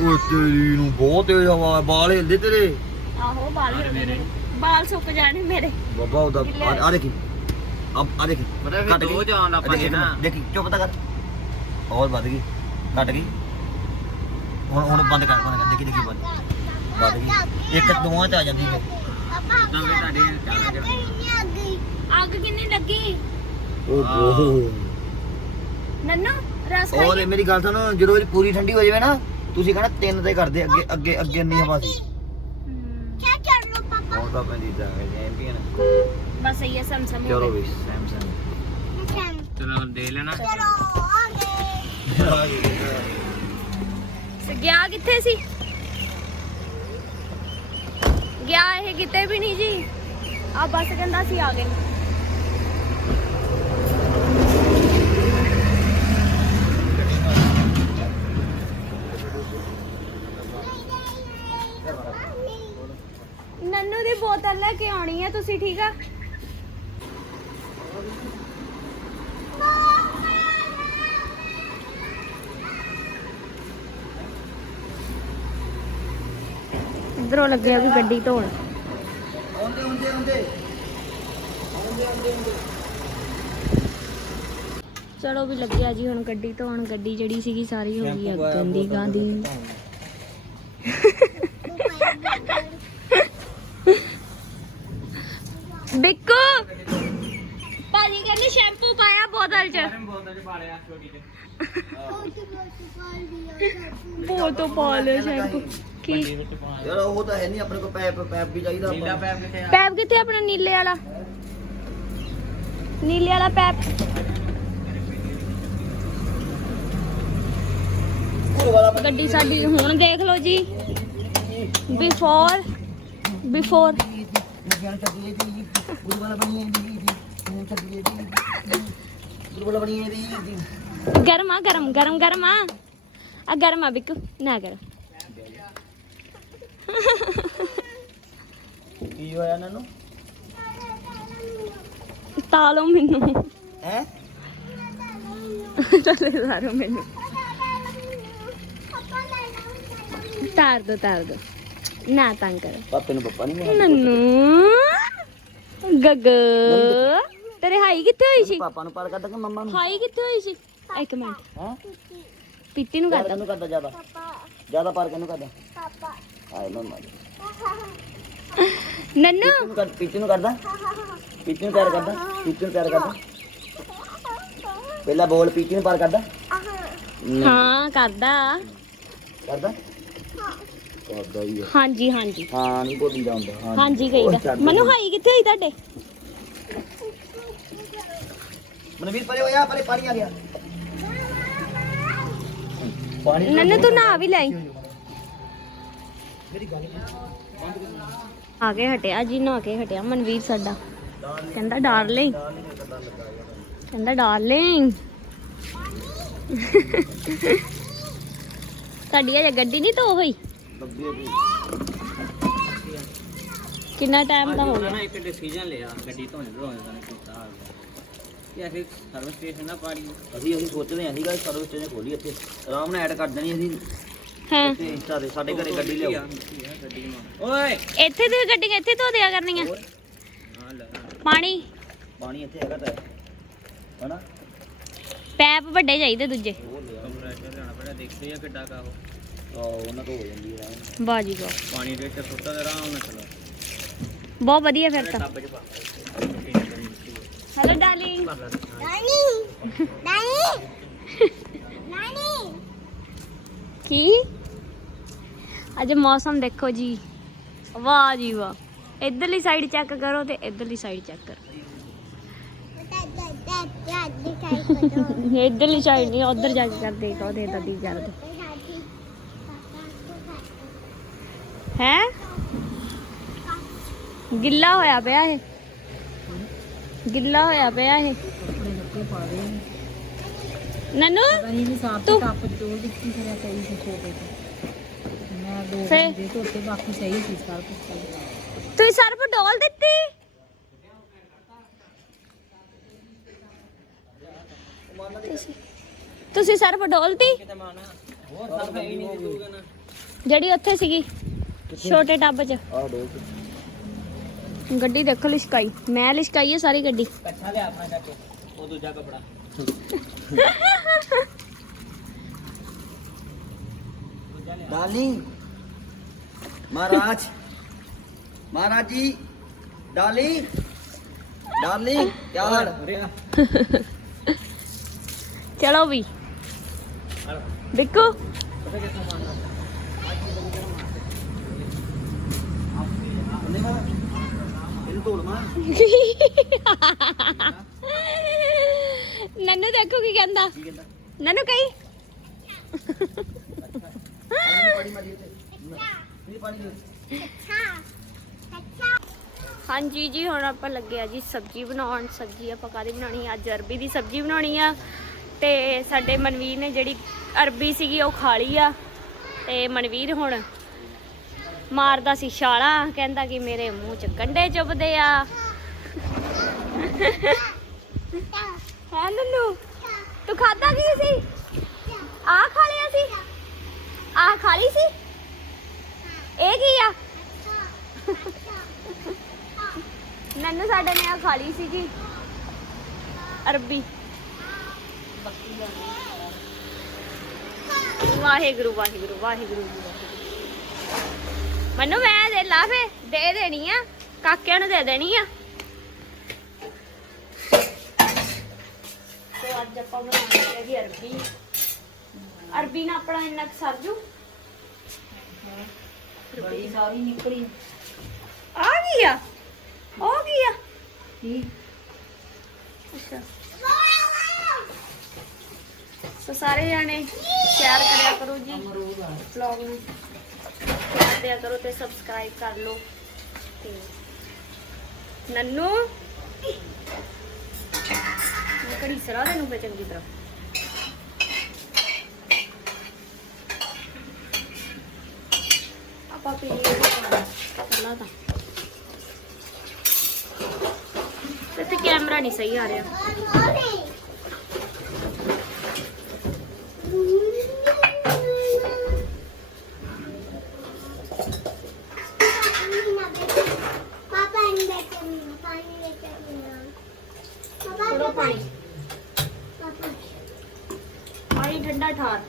ਓਏ ਤੇਰੀ ਨੂੰ ਬਹੁਤ ਤੇਜ਼ ਹਵਾ ਹੈ, ਬਾਲ ਹਿਲਦੇ ਤੇਰੇ। ਆਹੋ ਬਾਲ ਹੀ ਹੁੰਦੇ ਨੇ। ਬਾਲ ਸੁੱਕ ਜਾਣੇ ਮੇਰੇ। ਬਾਬਾ ਉਹਦਾ ਆ- ਆ ਦੇਖੀ। ਆ ਆ ਦੇਖੀ। ਪਤਾ ਘੱਟ ਦੋ। ਜਾਣ ਲੱਗ ਪਏ ਨਾ। ਦੇਖੀ ਚੁੱਪ ਤਾਂ ਕਰ। ਹੋਰ ਵੱਧ ਗਈ। ਘਟ ਗਈ। ਹੁਣ ਹੁਣ ਬੰਦ ਕਰ ਬੰਦ ਕਰ। ਦੇਖੀ ਦੇਖੀ ਵੱਧ ਵੱਧ ਗਈ। ਇੱਕ ਦੋਵਾਂ ਚ ਆ ਜਾਂਦੀ ਫਿਰ ਤੁਹਾਡੇ ਗਿਆ ਅੱਗ ਕਿੰਨੀ ਲੱਗੀ? ਓਹੋ ਨੰਨੂ ਰਸ ਉਹ ਮੇਰੀ ਗੱਲ ਸੁਣ ਜਦੋਂ ਇਹ ਪੂਰੀ ਠੰਡੀ ਹੋ ਜਾਵੇ ਨਾ ਤੁਸੀਂ ਕਹਣਾ ਤਿੰਨ ਤੇ ਕਰਦੇ ਅੱਗੇ ਅੱਗੇ ਅੱਗੇ ਨਹੀਂ ਹਵਾ ਸੀ। ਕੀ ਕਰ ਲੋ ਪਾਪਾ? ਹੁਣ ਤਾਂ ਪੈਂਦੀ ਤਾਂ ਚੈਂਪੀਅਨ ਬਸ ਇਹ ਸਮਸਮ ਹੋ ਚਲੋ ਗਈ ਵੀ ਸੈਮਸੰਗ ਚਲੋ ਹੁਣ ਦੇ ਲੈਣਾ। ਤੇ ਗਿਆ ਕਿੱਥੇ ਸੀ? ਗਿਆ ਇਹ ਕਿਤੇ ਵੀ ਨਹੀਂ ਜੀ। ਆ ਬਸ ਕਹਿੰਦਾ ਸੀ ਆ ਗਏ ਨੰਨੂ ਦੀ ਬੋਤਲ ਲੈ ਕੇ ਆਉਣੀ ਹੈ ਤੁਸੀਂ ਠੀਕ ਆ? ਇਧਰੋਂ ਲੱਗਿਆ ਵੀ ਗੱਡੀ ਧੋਣ। ਆਉਂਦੇ ਹੁੰਦੇ ਹੁੰਦੇ ਚਲੋ ਵੀ ਲੱਗਿਆ ਜੀ ਹੁਣ ਗੱਡੀ ਧੋਣ ਗੱਡੀ ਜਿਹੜੀ ਸੀਗੀ ਸਾਰੀ ਹੋ ਗਈ ਗੰਦੀ ਗਾਂਦੀ ਬਿੱਕੂ। ਭਾਜੀ ਕਹਿੰਦੇ ਸ਼ੈਂਪੂ ਪਾਇਆ ਬੋਤਲ 'ਚ। ਬੋਤਲ 'ਚ ਪਾ ਲਿਆ ਛੋਟੀ 'ਚ ਬੋਤਲ ਪਾ ਲਿਆ ਸ਼ੈਂਪੂ। ਕੀ? ਵਿੱਚ ਪਾ ਯਾਰ ਉਹ ਤਾਂ ਹੈ ਨਹੀਂ ਆਪਣੇ ਕੋਲ ਪੈਪ ਪੈਪ ਵੀ ਚਾਹੀਦਾ ਨੀਲਾ ਨੂੰ। ਪੈਪ ਕਿੱਥੇ ਆ ਪੈਪ ਕਿੱਥੇ ਆਪਣਾ ਨੀਲੇ ਵਾਲਾ? ਨੀਲੇ ਵਾਲਾ ਪੈਪ। ਗੱਡੀ ਸਾਡੀ ਹੁਣ ਦੇਖ ਲਓ ਜੀ। ਬਿਫੋਰ ਬਿਫੋਰ ਜਾਨ ਚੱਲੀਏ ਦੀ ਗੁਰੂ ਵਾਲਾ ਬਣੀਏ ਦੀ ਜਾਨ ਚੱਲੀਏ ਦੀ ਗੁਰੂ ਵਾਲਾ ਬਣੀਏ ਦੀ ਗਰਮ ਆ ਗਰਮ ਗਰਮ ਗਰਮ ਆ। ਆ ਗਰਮ ਆ ਬਿੱਕੂ ਨਾ ਗਰਮ ਕੀ ਹੋਇਆ ਇਹਨਾਂ ਨੂੰ? ਤਾਲੋ ਮੈਨੂੰ। ਹੈ? ਤਾਲੇ ਮੈਨੂੰ। ਤਾਰ ਦੋ ਤਾਰ ਦੋ। ਨਾ ਤੰਗ ਕਰੋ। ਪਾਪੇ ਨੂੰ ਪਪਾ ਨਹੀਂ ਮਿਲਿਆ ਨੰਨੂ ਗਗ ਤੇਰੇ ਹਾਈ ਕਿੱਥੇ ਹੋਈ ਸੀ? ਪਾਪਾ ਨੂੰ ਪਾਰ ਕਰਦਾ ਕਿ ਮੰਮਾ ਨੂੰ। ਹਾਈ ਕਿੱਥੇ ਹੋਈ ਸੀ? ਇੱਕ ਮਿੰਟ। ਹੈ? ਪਿੱਟੀ ਨੂੰ ਕਰਦਾ ਕਿਹਨੂੰ ਕਰਦਾ ਜ਼ਿਆਦਾ? ਜ਼ਿਆਦਾ ਪਾਰ ਕਿਹਨੂੰ ਕਰਦਾ ਪਾਪਾ। ਆਏ ਮੰਮਾ ਜੀ। ਨੰਨੂ। ਨੂੰ ਕਰ ਪੀਚੂ ਨੂੰ ਕਰਦਾ ਪੀਚੂ ਨੂੰ ਪਿਆਰ ਕਰਦਾ? ਪੀਚੂ ਨੂੰ ਪਿਆਰ ਕਰਦਾ? ਪਹਿਲਾਂ ਬੋਲ ਪੀਚੂ ਨੂੰ ਪਾਰ ਕਰਦਾ? ਹਾਂ ਕਰਦਾ। ਕਰਦਾ? ਕਰਦਾ ਹੀ ਆ। ਹਾਂਜੀ ਹਾਂਜੀ। ਹਾਂ ਨਹੀਂ ਬੋਲੀ ਦਾ ਹੁੰਦਾ ਹਾਂ ਹਾਂਜੀ ਕਹੀਦਾ। ਮਨੂ ਹਾਈ ਕਿੱਥੇ ਹੋਈ ਤੁਹਾਡੇ? ਮਨਵੀਰ ਪਰੇ ਹੋਇਆ ਪਰੇ ਪਾਣੀ ਆ ਗਿਆ। ਪਾਣੀ ਨੰਨੂ ਤੂੰ ਨਾ ਵੀ ਲੈ ਮੇਰੀ ਗੱਲ ਆ ਕੇ ਹਟਿਆ ਜੀ ਨਾ ਕੇ ਹਟਿਆ ਮਨਵੀਰ ਸਾਡਾ। ਕਹਿੰਦਾ ਡਾਰਲਿੰਗ ਕਹਿੰਦਾ ਡਾਰਲਿੰਗ ਸਾਡੀ ਅਜੇ ਗੱਡੀ ਨਹੀਂ ਧੋ ਹੋਈ? ਕਿੰਨਾ ਟਾਈਮ ਦਾ ਹੋ ਗਿਆ? ਇੱਕ ਡਿਸੀਜਨ ਲਿਆ ਗੱਡੀ ਧੋਣ ਧੋਣ ਦਾ ਕੀਤਾ ਇਹ ਅਸੀਂ ਸਰਵਿਸ ਸਟੇਸ਼ਨ ਨਾ ਪਾੜੀ ਅਸੀਂ ਅਸੀਂ ਸੋਚਦੇ ਆਂ ਸੀਗਾ ਸਰਵਿਸ ਸਟੇਸ਼ਨ ਖੋਲੀ ਇੱਥੇ? ਆਰਾਮ ਨਾਲ ਐਡ ਕਰ ਦੇਣੀ ਅਸੀਂ। ਹਾਂ। ਤੇ ਇੰਸਟਾ ਤੇ ਸਾਡੇ ਘਰੇ ਗੱਡੀ ਲਿਆਓ। ਓਏ! ਇੱਥੇ ਤੇ ਗੱਡੀਆਂ ਇੱਥੇ ਧੋ ਦਿਆ ਕਰਨੀਆਂ? ਹਾਂ ਲੈ ਪਾਣੀ? ਪਾਣੀ ਇੱਥੇ ਹੈਗਾ ਤਾਂ ਹੈ। ਹਨਾ? ਪੈਪ ਵੱਡੇ ਚਾਹੀਦੇ ਦੂਜੇ। ਕੰਪਰੈਸਰ ਲੈਣਾ ਪੈਣਾ ਦੇਖਦੇ ਆ ਕਿੱਡਾ ਕਾ ਉਹ। ਉਹਨਾਂ ਤੋਂ ਹੋ ਜਾਂਦੀ ਹੈ ਬਾਜੀ ਵਾਹ। ਪਾਣੀ ਦੇ ਕੇ ਸੁੱਟਾ ਤੇ ਆਰਾਮ ਨਾਲ ਚਲਾ। ਬਹੁਤ ਵਧੀਆ ਫਿਰ ਤਾਂ। ਟੱਬ ਚ ਪਾ ਹੈਲੋ ਡਾਰਲਿੰਗ ਕੀ? ਅੱਜ ਮੌਸਮ ਦੇਖੋ ਜੀ। ਵਾਹ ਜੀ ਵਾਹ। ਇਧਰਲੀ ਸਾਈਡ ਚੈੱਕ ਕਰੋ ਤੇ ਇਧਰਲੀ ਸਾਈਡ ਚੈੱਕ ਕਰੋ। ਇਧਰਲੀ ਸਾਈਡ ਨਹੀਂ ਉਧਰ ਜਾ ਕੇ ਕਰਦੇ ਕਹੋ ਦੇ ਦਾਦੀ ਕਰਦੇ ਹੈ? ਗਿੱਲਾ ਹੋਇਆ ਪਿਆ ਇਹ। ਗਿੱਲਾ ਹੋਇਆ ਪਿਆ ਇਹ। ਨਨੂ ਨਹੀਂ ਸਾਫ਼ ਤੂੰ ਕੱਪ ਤੋੜ ਦਿੱਤੀ ਫਿਰ ਸਹੀ ਸੀ ਛੋਟੇ ਤੇ ਮੈਂ ਦੋ ਦੇ ਧੋਤੇ ਬਾਕੀ ਸਹੀ ਸੀ ਸਾਰਾ ਕੁਝ ਸਹੀ ਤੁਸੀਂ ਸਰਫ ਡੋਲ ਦਿੱਤੀ ਤੁਸੀਂ- ਸਰਫ ਡੋਲਤੀ ਜਿਹੜੀ ਉੱਥੇ ਸੀਗੀ। ਛੋਟੇ ਟੱਬ 'ਚ ਆ ਦੋ ਗੱਡੀ ਦੇਖੋ ਲਿਸ਼ਕਾਈ ਮੈਂ ਲਿਸ਼ਕਾਈ ਹੈ ਸਾਰੀ ਗੱਡੀ ਕੱਛਾ ਲਿਆ ਆਪਣਾ ਚੱਕ ਕੇ ਉਹ ਦੂਜਾ ਕਪੜਾ डार्लिंग महाराज महाराज जी डार्लिंग डार्लिंग क्या हाल ਰਿਆ ਚਲੋ ਵੀ ਬਿੱਕੂ ਇਹਨੂੰ ਧੋਲ ਮਾਰ ਨੰਨੂ ਦੇਖੋ ਕੀ ਕਹਿੰਦਾ। ਕੀ ਕਹਿੰਦਾ ਨੰਨੂ ਕਹੀ। ਪਾਣੀ ਮਾਰੀ ਉੱਤੇ ਨਹੀਂ ਪਾਣੀ ਦੇ ਹਾਂਜੀ ਜੀ, ਹੁਣ ਆਪਾਂ ਲੱਗੇ ਆ ਜੀ ਸਬਜ਼ੀ ਬਣਾਉਣ। ਸਬਜ਼ੀ ਆਪਾਂ ਕਾਹਦੀ ਬਣਾਉਣੀ ਆ? ਅੱਜ ਅਰਬੀ ਦੀ ਸਬਜ਼ੀ ਬਣਾਉਣੀ ਆ। ਤੇ ਸਾਡੇ ਮਨਵੀਰ ਨੇ ਜਿਹੜੀ ਅਰਬੀ ਸੀਗੀ ਉਹ ਖਾ ਲਈ ਆ। ਤੇ ਮਨਵੀਰ ਹੁਣ ਮਾਰਦਾ ਸੀ ਛਾਲਾਂ, ਕਹਿੰਦਾ ਕਿ ਮੇਰੇ ਮੂੰਹ 'ਚ ਕੰਡੇ ਚੁੱਭਦੇ ਆ। ਹੈ ਨੰਨੂ, ਤੂੰ ਖਾਦਾ ਕੀ ਸੀ? ਆ ਖਾ ਲਿਆ ਸੀ? ਆ ਖਾ ਲਈ ਸੀ? ਇਹ ਕੀ ਆ? ਨੰਨੂ ਸਾਡੇ ਨੇ ਆ ਖਾ ਲਈ ਸੀਗੀ। ਅਰਬੀ। ਵਾਹਿਗੁਰੂ ਵਾਹਿਗੁਰੂ ਵਾਹਿਗੁਰੂ। ਮੈਨੂੰ ਮੈਂ ਦੇ ਲਾ ਫੇ ਦੇ ਦੇਣੀ ਆ ਕਾਕਿਆਂ ਨੂੰ ਦੇ ਦੇਣੀ ਆ। ਤੇ ਅੱਜ ਆਪਾਂ ਬਣਾਉਣੀ ਹੈਗੀ ਅਰਬੀ। ਅਰਬੀ ਨਾਲ ਆਪਣਾ ਇੰਨਾ ਕੁ ਸਰਜੂ ਬੜੀ ਸਾਰੀ ਨਿਕਲੀ। ਆ ਗਈ ਆ ਆ ਗਈ ਆ। ਕੀ? ਅੱਛਾ। ਸੋ ਸਾਰੇ ਜਾਣੇ ਸ਼ੇਅਰ ਕਰਿਆ ਕਰੋ ਜੀ ਵਲੌਗ ਨੂੰ। ਦਿਆ ਕਰੋ ਤੇ ਸਬਸਕ੍ਰਾਈਬ ਕਰ ਲਓ। ਤੇ ਨੰਨੂ, ਮੈਂ ਕੜੀ ਸਰਾ ਦੇ ਨੂੰ ਚੰਗੀ ਤਰ੍ਹਾਂ। ਆਪਾਂ ਪੀ ਪਹਿਲਾਂ ਤਾਂ। ਤੇ ਕੈਮਰਾ ਨਹੀਂ ਸਹੀ ਆ ਰਿਹਾ ਥੋੜਾ ਪਾਣੀ ਪਾਣੀ ਠੰਡਾ ਠਾਰ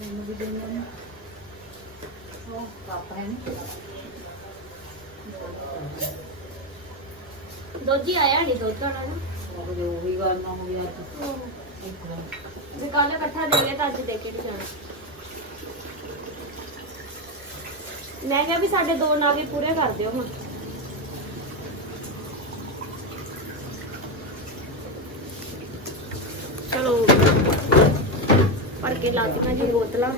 ਮੈਨੂੰ ਵੀ ਦੇ ਲੈਣਾ ਉਹ ਕੱਪ ਹੈ ਨਾ ਦੋਜੀ ਆਇਆ ਨਹੀਂ ਦੁੱਧ ਆਣਾ ਨਾ। ਉਹ ਜੋ ਵੀ ਗੱਲ ਨਾ ਹੋ ਗਿਆ ਇੱਕ ਵਾਰ ਜੇ ਕੱਲ ਇਕੱਠਾ ਦੇ ਗਏ ਤਾਂ ਅੱਜ ਦੇ ਕੇ ਨਹੀਂ ਜਾਣਾ। ਮੈਂ ਕਿਹਾ ਵੀ ਸਾਡੇ ਦੋ ਨਾਗੇ ਪੂਰੇ ਕਰ ਦਿਓ ਹੁਣ। ਚਲੋ। ਭਰ ਕੇ ਲਾਤੀਆਂ ਜੀ ਬੋਤਲਾਂ।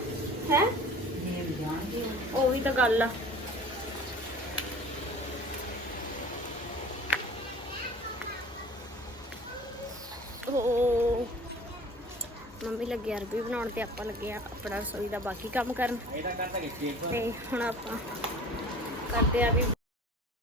ਹੈ? ਉਹ ਵੀ ਤਾਂ ਗੱਲ ਆ ਓ ਮੰਮੀ ਲੱਗੇ ਅਰਬੀ ਬਣਾਉਣ ਤੇ ਆਪਾਂ ਲੱਗੇ ਆ ਆਪਣਾ ਰਸੋਈ ਦਾ ਬਾਕੀ ਕੰਮ ਕਰਨ। ਤੇ ਹੁਣ ਆਪਾਂ ਕਰਦੇ ਆ ਵੀ